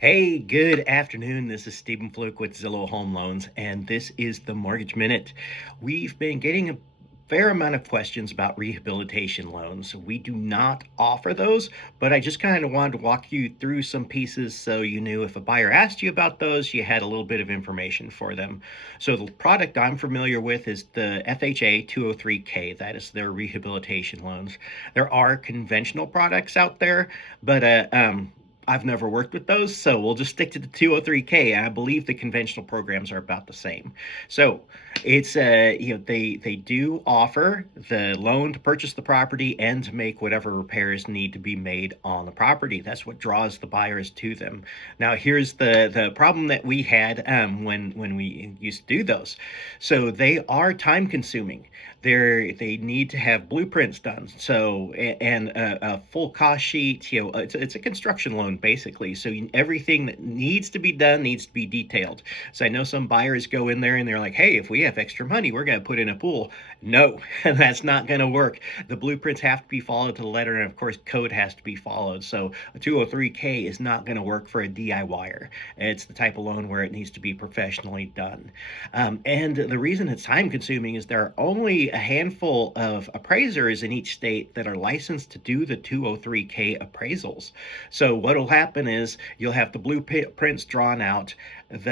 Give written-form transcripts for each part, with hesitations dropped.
Hey, good afternoon. This is Stephen Fluke with Zillow Home Loans, and this is the Mortgage Minute. We've been getting a fair amount of questions about rehabilitation loans. We do not offer those, but I just kind of wanted to walk you through some pieces so you knew if a buyer asked you about those, you had a little bit of information for them. So, the product I'm familiar with is the FHA 203K. That is their rehabilitation loans. There are conventional products out there, but I've never worked with those, so we'll just stick to the 203K. I believe the conventional programs are about the same. So it's they do offer the loan to purchase the property and to make whatever repairs need to be made on the property. That's what draws the buyers to them. Now here's the problem that we had when we used to do those. So they are time consuming. They need to have blueprints done. So and a full cost sheet. It's a construction loan basically. So everything that needs to be done needs to be detailed. So I know some buyers go in there and they're like, "Hey, if we have extra money, we're going to put in a pool." No, that's not going to work. The blueprints have to be followed to the letter, and of course, code has to be followed. So a 203K is not going to work for a DIYer. It's the type of loan where it needs to be professionally done. And the reason it's time consuming is there are only a handful of appraisers in each state that are licensed to do the 203K appraisals. So what'll happen is you'll have the blueprints drawn out, and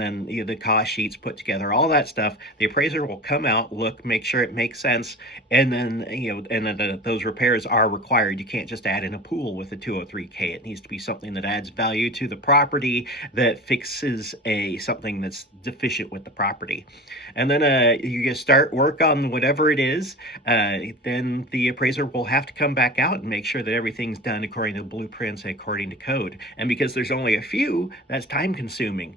then the cost sheets put together, all that stuff. The appraiser will come out, look, make sure it makes sense, and then those repairs are required. You can't just add in a pool with a 203K. It needs to be something that adds value to the property, that fixes something that's deficient with the property. And then you just start work on whatever it is. Then the appraiser will have to come back out and make sure that everything's done according to blueprints and according to code. And because there's only a few, that's time consuming.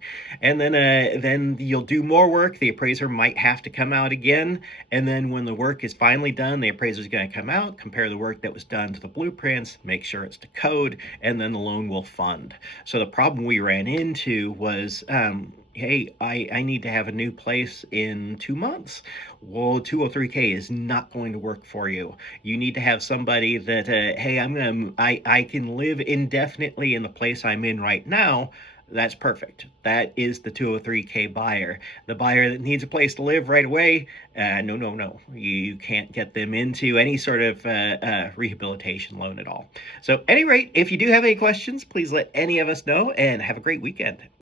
And then you'll do more work. The appraiser might have to come out again. And then when the work is finally done, the appraiser is going to come out, compare the work that was done to the blueprints, make sure it's to code, and then the loan will fund. So the problem we ran into was, hey, I need to have a new place in 2 months. Well, 203K is not going to work for you. You need to have somebody that, hey, I can live indefinitely in the place I'm in right now. That's perfect. That is the 203K buyer. The buyer that needs a place to live right away, no. You can't get them into any sort of rehabilitation loan at all. So, at any rate, if you do have any questions, please let any of us know and have a great weekend.